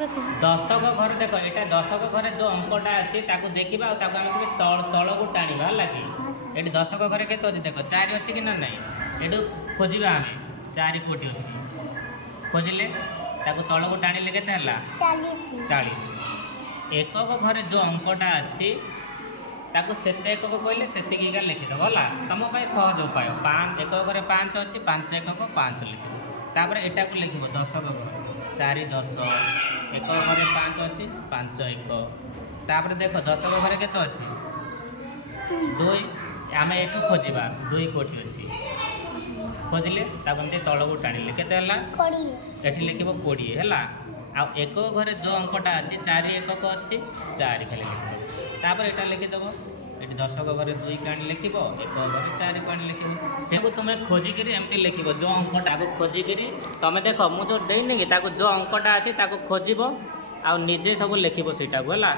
दशक घर देख ये दशक घर जो अंकटा अच्छी देखा आम तल को टाणा है कि ये दशक घर के देख 4 अच्छी कि ना नहीं ये खोजा आम 4 कोटी अच्छी खोजिले तल को टाणिले के 40 एकक घर जो अंकटा अच्छी से एकक कहले से लिखिदेव है तुम सहज उपाय 5 एकक घर 5 अच्छी 5 एकक 5 लिख एटा को लिख दशक घर 4 10 एक घरे 5 अच्छी 5 1 तापर देख दशक घरे के अच्छी 2 आम ये खोजा 2 कोटी अच्छी खोजिले तल को टाणिले के लिख 20 है एक घरे जो अंकटा अच्छी 4 एकक अच्छी 4 खाली लिखिदेव यहाँ लिखिदेव ये दशक घरे 2 को आनी लिख एक घरे 4 को आनी लिख से तुम्हें खोजिकी एमती लिख जो अंकटा खोजिकी तुम देख मुझे देनी कि जो अंकटा अच्छी खोज आ निजे सब लिख सीटा है